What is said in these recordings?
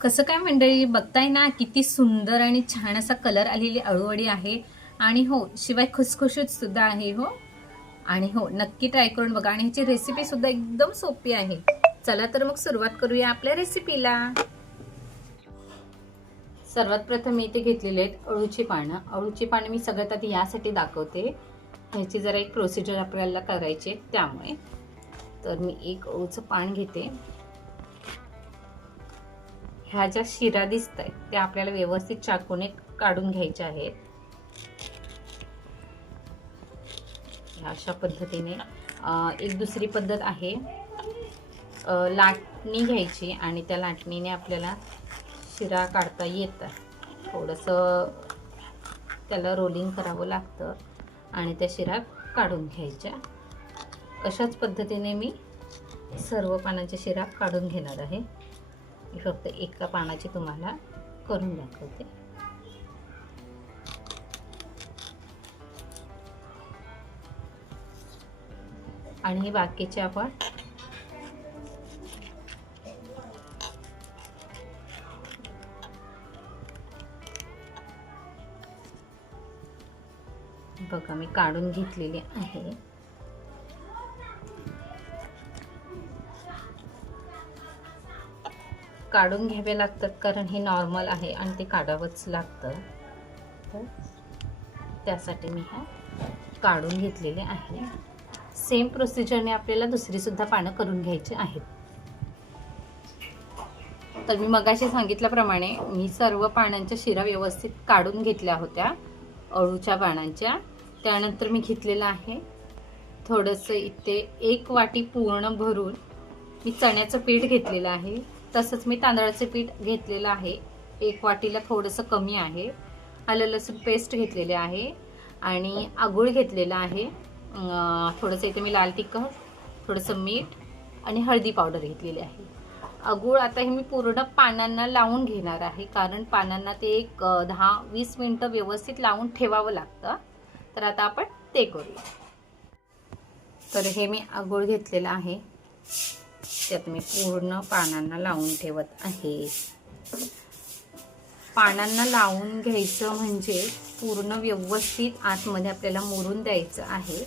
कसं काय मंडळी? बघताय ना किती सुंदर आणि छान असा कलर आलेली अळूवडी आहे. आणि हो शिवाय खुसखुशीत सुद्धा आहे हो. आणि हो नक्की ट्राय करून बघा. आणि ह्याची रेसिपी सुद्धा एकदम सोपी आहे. चला तर मग सुरुवात करूया आपल्या रेसिपीला सर्वात प्रथम मी इथे घेतलेले आहेत अळूची पानं. अळूची पानं मी सगळ्यात आधी यासाठी दाखवते. ह्याची जरा एक प्रोसिजर आपल्याला करायची आहे त्यामुळे. तर मी एक अळूचं पान घेते. ह्या ज्या शिरा दिसत आहेत त्या आपल्याला व्यवस्थित चाकूने काढून घ्यायच्या आहेत. ह्या अशा पद्धतीने एक दुसरी पद्धत आहे. लाटणी घ्यायची आणि त्या लाटणीने आपल्याला शिरा काढता येतं थोडंसं त्याला रोलिंग करावं लागतं. आणि त्या शिरा काढून घ्यायच्या. अशाच पद्धतीने मी सर्व पानाच्या शिरा काढून घेणार आहे. मी फक्त एका पानाची तुम्हाला करून दाखवते. आणि हे बाकीचे आपण मी काढून घेतलेली आहे. काढून घ्यावे लागतात कारण हे नॉर्मल आहे आणि ते काढावंच लागतं. तर त्यासाठी मी ह्या काढून घेतलेले आहे. सेम प्रोसिजरने आपल्याला दुसरीसुद्धा पानं करून घ्यायची आहेत. तर मी मगाशी सांगितल्याप्रमाणे मी सर्व पानांच्या शिरा व्यवस्थित काढून घेतल्या होत्या. अळूच्या पानांच्या. त्यानंतर मी घेतलेलं आहे. थोडंसं इथे एक वाटी पूर्ण भरून मी चण्याचं पीठ घेतलेलं आहे. तसंच मी तांदळाचं पीठ घेतलेलं आहे. एक वाटीला थोडंसं कमी आहे. आलं लसूण पेस्ट घेतलेले आहे. आणि आगूळ घेतलेला आहे. थोडंसं इथे मी लाल तिखट थोडंसं मीठ आणि हळदी पावडर घेतलेली आहे. आगूळ आता हे मी पूर्ण पानांना लावून घेणार आहे. कारण पानांना ते एक दहा वीस मिनटं व्यवस्थित लावून ठेवावं लागतं. तर आता आपण ते करूया. तर हे मी आगोळ घेतलेलं आहे. त्यात मी पूर्ण पानांना लावून ठेवत आहे. पानांना लावून घ्यायचं म्हणजे पूर्ण व्यवस्थित आतमध्ये आपल्याला मोरून द्यायचं आहे.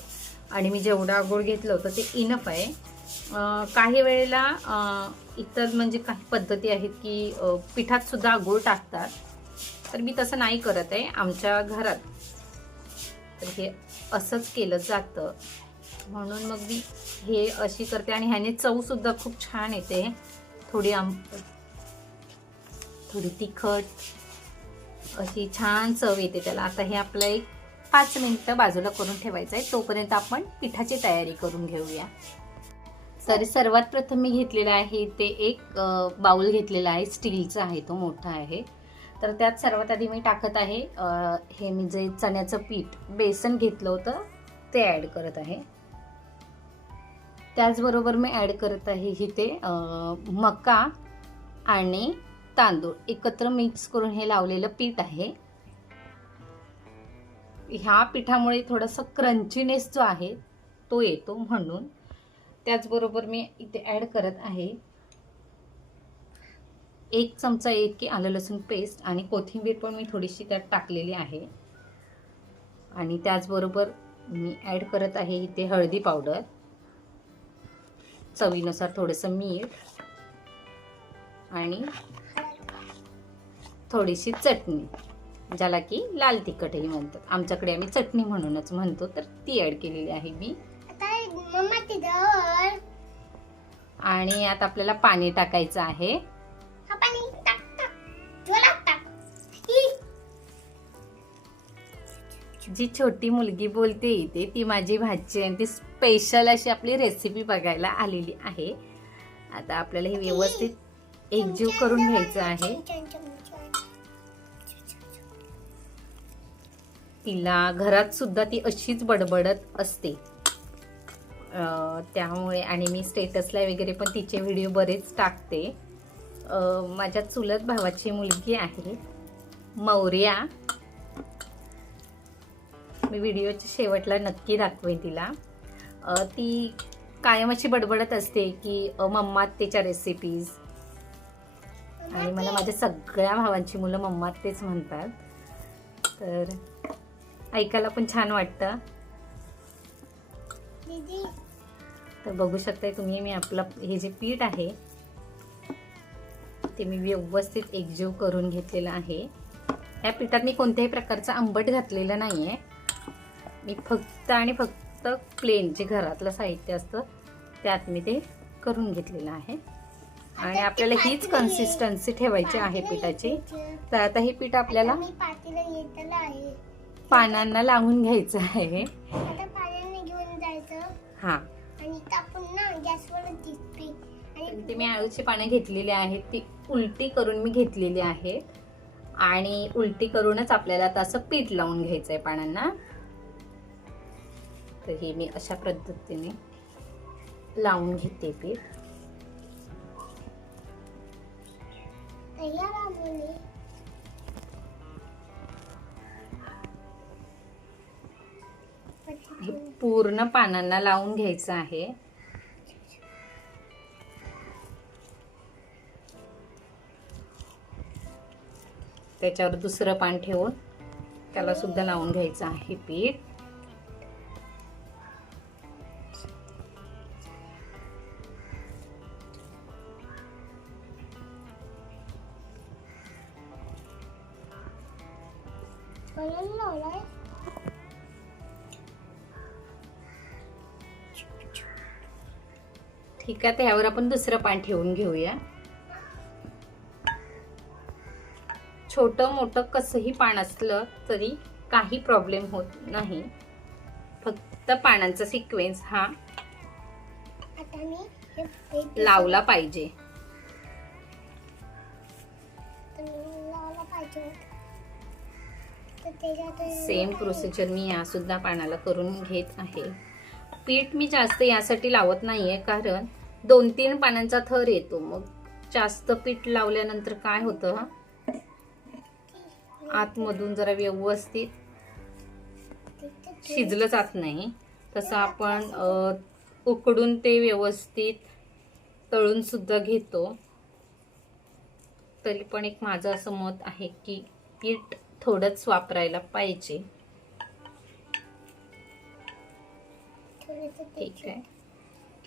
आणि मी जेवढं आगोळ घेतलं होतं ते इनफ आहे. काही वेळेला इतर म्हणजे काही पद्धती आहेत की पिठात सुद्धा आगोळ टाकतात. तर मी तसं नाही करत आहे. आमच्या घरात तर हे असंच केलं जातं. म्हणून मग मी हे अशी करते आणि ह्याने चव सुद्धा खूप छान येते. थोडी आम थोडी तिखट अशी छान चव येते त्याला. आता हे आपलं एक पाच मिनटं बाजूला करून ठेवायचं आहे. तोपर्यंत आपण पिठाची तयारी करून घेऊया. तर सर्वात प्रथम मी घेतलेला आहे ते एक बाऊल घेतलेला आहे. स्टीलचा आहे तो मोठा आहे. तर त्यात सर्वात आधी मी टाकत आहे हे मी जे चण्याचं पीठ बेसन घेतलं होतं ते ॲड करत आहे. त्याचबरोबर मी ॲड करत आहे इथे मका आणि तांदूळ. एकत्र मिक्स करून हे लावलेलं पीठ आहे. ह्या पिठामुळे थोडासा क्रंचीनेस जो आहे तो येतो म्हणून. त्याचबरोबर मी इथे ॲड करत आहे एक चमचा इतकी आलं लसूण पेस्ट आणि कोथिंबीर पण मी थोडीशी त्यात टाकलेली आहे. आणि त्याचबरोबर मी ॲड करत आहे इथे हळदी पावडर चवीनुसार थोडंसं मीठ. आणि थोडीशी चटणी ज्याला की लाल तिखटही म्हणतात. आमच्याकडे आम्ही चटणी म्हणूनच म्हणतो तर ती ॲड केलेली आहे मी. आणि यात आपल्याला पाणी टाकायचं आहे. जी छोटी मुलगी बोलते इथे ती माझी भाची आणि ती स्पेशल अशी आपली रेसिपी बघायला आलेली आहे. आता आपल्याला हे व्यवस्थित एकजीव करून घ्यायचं आहे. तिला घरात सुद्धा ती अशीच बडबडत असते. त्यामुळे आणि मी स्टेटसला वगैरे पण तिचे व्हिडिओ बरेच टाकते. माझ्या चुलत भावाची मुलगी आहे मौर्या. मी व्हिडिओच्या शेवटला नक्की दाखवेन तिला. ती कायम अशी बडबडत असते की अ, मम्मा त्याच्या रेसिपीज आणि मला माझ्या सगळ्या भावांची मुलं मम्मा तेच म्हणतात. तर ऐकायला पण छान वाटतं. तर बघू शकताय तुम्ही मी आपलं हे जे पीठ आहे ते मी व्यवस्थित एकजीव करून घेतलेलं आहे. या पिठात मी कोणत्याही प्रकारचं आंबट घातलेलं नाही आहे मी फक्त आणि फक्त प्लेन जे घरातलं साहित्य असतं त्यात मी ते करून घेतलेलं आहे. आणि आपल्याला हीच कन्सिस्टन्सी ठेवायची आहे पिठाची. तर आता हे पीठ आपल्याला पानांना लावून घ्यायचं आहे. हां. मी आळूची पानं घेतलेली आहेत. ती उलटी करून मी घेतलेली आहे. आणि उलटी करूनच आपल्याला आता असं पीठ लावून घ्यायचं आहे पानांना. तर हे मी अशा पद्धतीने लावून घेते पीठ. हे पूर्ण पानांना लावून घ्यायचं आहे. त्याच्यावर दुसरं पान ठेवून त्याला सुद्धा लावून घ्यायचं आहे पीठ. ठीक आहे त्यावर आपण दुसरं पान ठेवून घेऊया. छोटं मोठं कसंही पान असलं तरी काही प्रॉब्लेम होत नाही. फक्त पानांचा सिक्वेन्स हा लावला पाहिजे. सेम प्रोसिजर मी यासुद्धा पाण्याला पानाला करून घेत आहे. पीठ मी जास्त यासाठी लावत नाही आहे कारण दोन तीन पानांचा थर येतो. मग जास्त पीठ लावल्यानंतर काय होतं? आतमधून जरा व्यवस्थित शिजलं जात नाही. तसं आपण उकडून ते व्यवस्थित तळून सुद्धा घेतो. तरी पण एक माझं असं मत आहे की पीठ थोडंच वापरायला पाहिजे. ठीक आहे.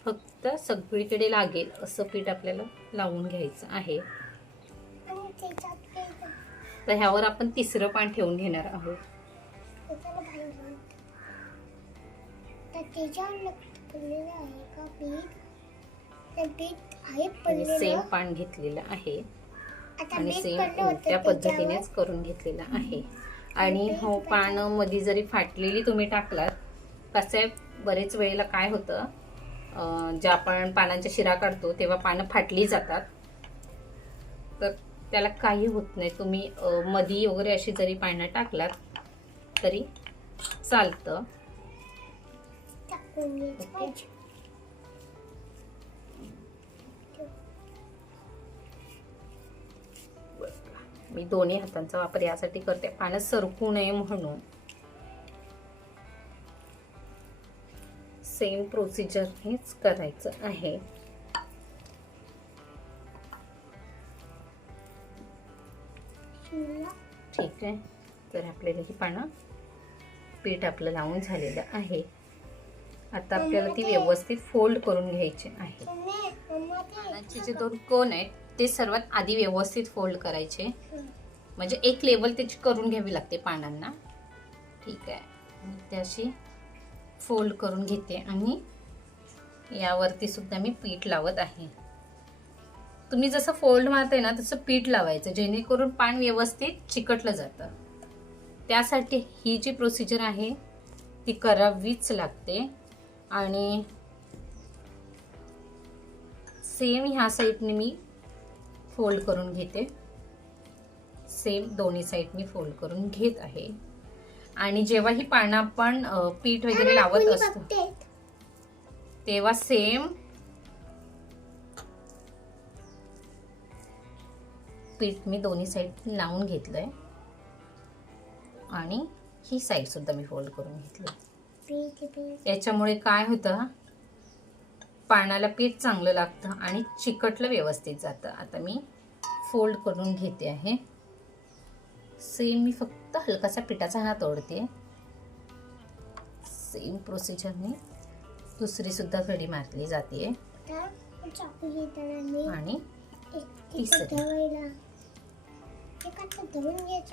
फक्त सगळीकडे लागेल असं पीठ आपल्याला लावून घ्यायचं आहे. तर ह्यावर आपण तिसरं पान ठेवून घेणार आहोत. सेम पान घेतलेलं आहे. आणि सेम त्या. पद्धतीनेच करून घेतलेलं आहे. आणि हो पानमध्ये जरी फाटलेली तुम्ही टाकलात कसं बरेच वेळेला काय होतं ज्या आपण पानांच्या शिरा काढतो तेव्हा पानं फाटली जातात. तर त्याला काही होत नाही. तुम्ही मधी वगैरे अशी जरी पानं टाकलात तरी चालतं. ओके. मी दोन्ही हातांचा वापर यासाठी करते. पानं सरकू नये म्हणून. सेम प्रोसिजर हेच करायचं आहे. ठीक आहे. तर आपल्याला ही पानं पीठ आपलं लावून झालेलं आहे. आता आपल्याला ती व्यवस्थित फोल्ड करून घ्यायची आहे. पानांचे जे दोन कोण आहेत ते सर्वात आधी व्यवस्थित फोल्ड करायचे. म्हणजे एक लेवल त्याची करून घ्यावी लागते पानांना. ठीक आहे. मी ते अशी फोल्ड करून घेते आणि यावरती सुद्धा मी पीठ लावत आहे. तुम्ही जसं फोल्ड मारताय ना तसं पीठ लावायचं. जेणेकरून पान व्यवस्थित चिकटलं जातं. त्यासाठी ही जी प्रोसिजर आहे ती करावीच लागते. आणि सेम ह्या साईडने मी फोल्ड करून घेते. सेम दोन्ही साईडनी फोल्ड करून घेत आहे. आणि जेव्हा ही पानं आपण पीठ वगैरे लावत असतो? तेव्हा सेम पीठ मी दोन्ही साईड लावून घेतलंय. आणि ही साईड सुद्धा मी फोल्ड करून घेतली याच्यामुळे काय होतं? पाण्याला पीठ चांगलं लागतं आणि चिकटलं व्यवस्थित जातं. आता मी फोल्ड करून घेते आहे. सेम मी फक्त हलकासा पिठाचा हात ओढते. सेम प्रोसिजरने दुसरी सुद्धा कडी मारली जाते. आणि तिसरी.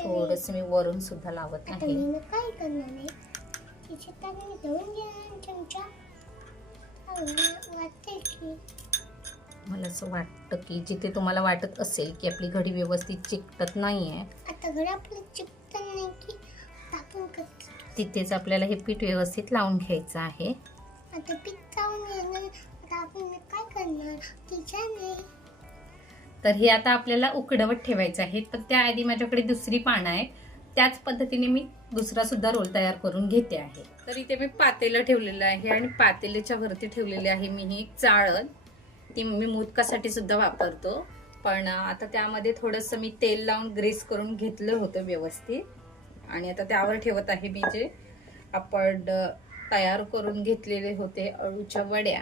थोडस मी वरून सुद्धा लावत आहे. मला असं वाटतं की जिथे तुम्हाला वाटत असेल की आपली घडी व्यवस्थित चिकटत नाही आता आपलं की आपण तिथेच आपल्याला हे पीठ व्यवस्थित लावून घ्यायचं आहे. आता पीठ चावून घेणार आता आपण मी काय करणार? तिच्याने तर हे आता आपल्याला उकडवत ठेवायचं आहे. तर त्याआधी माझ्याकडे दुसरी पानं आहे त्याच पद्धतीने मी दुसरा सुद्धा रोल तयार करून घेते आहे. तर इथे मी पातेलं ठेवलेलं आहे आणि पातेल्याच्या वरती ठेवलेली आहे मी ही चाळण. ती मी मोदकासाठी सुद्धा वापरतो. पण आता त्यामध्ये थोडंसं मी तेल लावून ग्रेस करून घेतलं होतं व्यवस्थित. आणि आता त्यावर ठेवत आहे मी जे आपण तयार करून घेतलेले होते अळूच्या वड्या.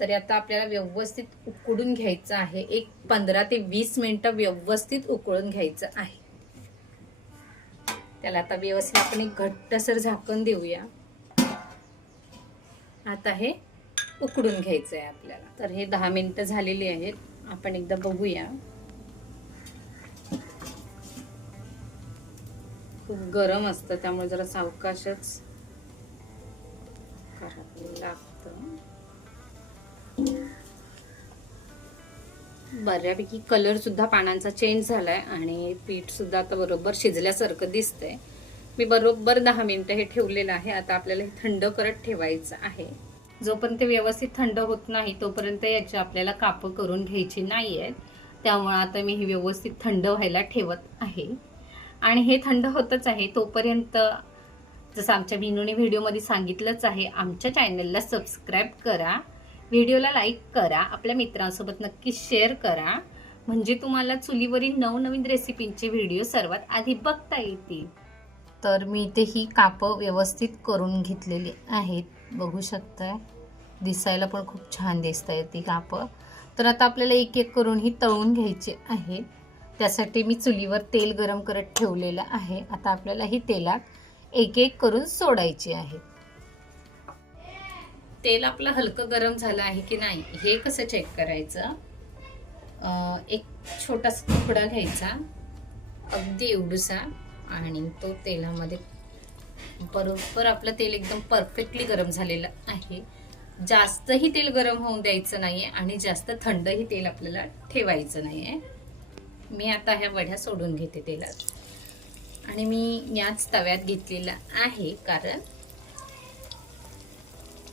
तरी आता आपल्याला व्यवस्थित उकडून घ्यायचं आहे. एक पंधरा ते वीस मिनिटं व्यवस्थित उकळून घ्यायचं आहे. त्याला आता व्यवस्थित आपण एक घट्टसर झाकण देऊया. आता हे उकडून घ्यायचं आहे आपल्याला. तर हे दहा मिनिटं झालेली आहेत. आपण एकदा बघूया. खूप गरम असतं त्यामुळे जरा सावकाशच करावं लागतं. बऱ्यापैकी कलर सुद्धा पानांचा चेंज झालाय आणि पीठ सुद्धा आता बरोबर शिजल्यासारखं दिसतंय. मी बरोबर दहा मिनिटं हे ठेवलेलं आहे. आता आपल्याला हे थंड करत ठेवायचं आहे. जोपर्यंत व्यवस्थित थंड होत नाही तोपर्यंत याची आपल्याला कापं करून घ्यायची नाही आहेत त्यामुळं आता मी हे व्यवस्थित थंड व्हायला ठेवत आहे. आणि हे थंड होतच आहे. तोपर्यंत जसं आमच्या विनूने व्हिडिओमध्ये सांगितलंच आहे आमच्या चॅनलला सबस्क्राईब करा. व्हिडिओला लाईक करा आपल्या मित्रांसोबत नक्की शेअर करा. म्हणजे तुम्हाला चुलीवरील नवनवीन रेसिपींचे व्हिडिओ सर्वात आधी बघता येतील. तर मी इथे ही कापं व्यवस्थित करून घेतलेली आहेत. बघू शकताय. दिसायला पण खूप छान दिसत आहे ती कापं. तर आता आपल्याला एक एक करून ही तळून घ्यायची आहे. त्यासाठी मी चुलीवर तेल गरम करत ठेवलेलं आहे. आता आपल्याला ही तेलात एक एक करून सोडायची आहेत तेल आपलं हलकं गरम झालं आहे की नाही हे कसं चेक करायचं? एक छोटासा तुकडा घ्यायचा अगदी एवढूसा आणि तो तेलामध्ये बरोबर आपलं तेल एकदम परफेक्टली गरम झालेलं आहे. जास्तही तेल गरम होऊन द्यायचं नाहीये आणि जास्त थंडही तेल आपल्याला ठेवायचं नाहीये. मी आता ह्या वड्या सोडून घेते तेलात. आणि मी याच तव्यात घेतलेला आहे कारण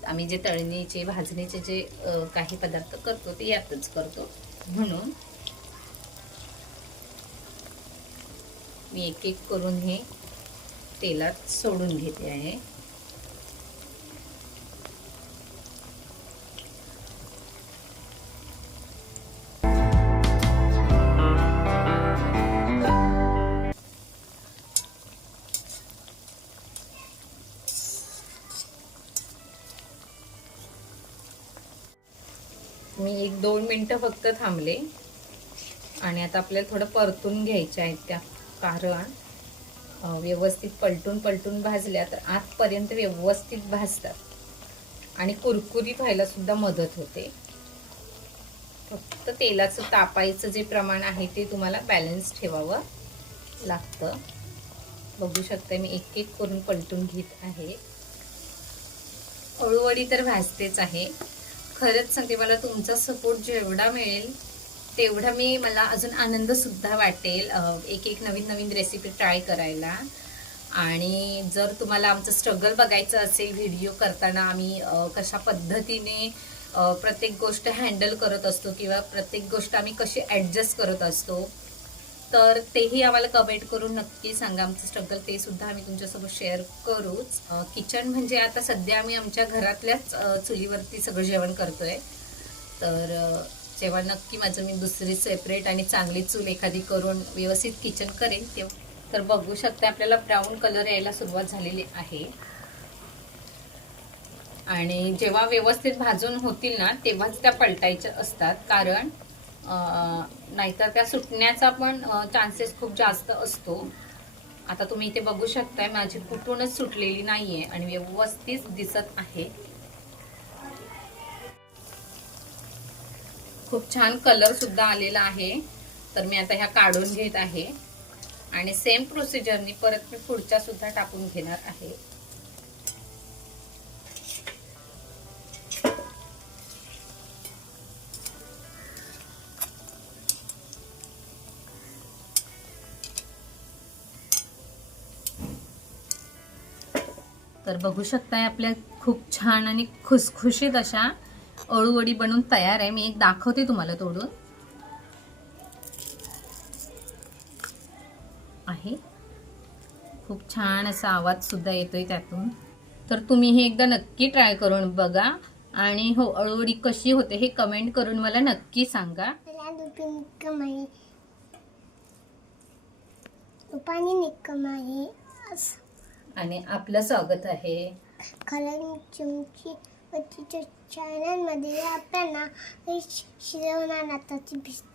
आम्ही जे तळणीचे भाजणीचे जे काही पदार्थ करतो ते यातच करतो. म्हणून मी एक एक करून हे तेलात सोडून घेते आहे. मी एक दोन मिनटं फक्त थांबले. आणि आता आपल्याला थोडं परतून घ्यायच्या आहेत त्या कारण व्यवस्थित पलटून पलटून भाजल्या तर आतपर्यंत व्यवस्थित भाजतात. आणि कुरकुरी व्हायला सुद्धा मदत होते. फक्त तेलाचं तापायचं जे प्रमाण आहे ते तुम्हाला बॅलन्स ठेवावं लागतं. बघू शकता मी एक एक करून पलटून घेत आहे. हळूवळी तर भाजतेच आहे. खरंच सांगते मला तुमचा सपोर्ट जेवढा मिळेल तेवढा मी मला अजून आनंद सुद्धा वाटेल एक एक नवीन नवीन रेसिपी ट्राय करायला. आणि जर तुम्हाला आमचं स्ट्रगल बघायचं असेल व्हिडिओ करताना आम्ही कशा पद्धतीने प्रत्येक गोष्ट हँडल करत असतो किंवा प्रत्येक गोष्ट आम्ही कशी ॲडजस्ट करत असतो तर तेही आम्हाला कमेंट करून नक्की सांगा. आमचं स्ट्रगल ते सुद्धा आम्ही तुमच्यासोबत शेअर करूच. किचन म्हणजे आता सध्या आम्ही आमच्या घरातल्याच चुलीवरती सगळं जेवण करतोय. तर जेव्हा नक्की माझं मी दुसरी सेपरेट आणि चांगली चूल एखादी करून व्यवस्थित किचन करेन तेव्हा तर बघू शकता आपल्याला ब्राऊन कलर यायला सुरुवात झालेली आहे. आणि जेव्हा व्यवस्थित भाजून होतील ना तेव्हाच त्या पलटायच्या असतात. कारण नाहीतर त्या सुटण्याचा पण चान्सेस खूप जास्त असतो. आता तुम्ही इथे बघू शकताय माझी कुठूनच सुटलेली नाही आहे आणि व्यवस्थित दिसत आहे. खूप छान कलर सुद्धा आलेला आहे. तर मी आता ह्या काढून घेत आहे. आणि सेम प्रोसिजरनी परत मी पुढच्या सुद्धा टाकून घेणार आहे. तर बघू शकताय आपल्या खूप छान आणि खुसखुशीत अशा अळूवडी बनून तयार आहे. मी एक दाखवते तुम्हाला तोडून. आहे. खूप छान असा आवाज सुद्धा येतोय त्यातून. तर तुम्ही हे एकदा नक्की ट्राय करून बघा. आणि हो अळूवडी कशी होते हे कमेंट करून मला नक्की सांगा. पाणी निकम आहे. आणि आपलं स्वागत आहे. खरं चिमची व तिच्या चॅनलमध्ये आपल्याला शिरवणार नाताची भिस्त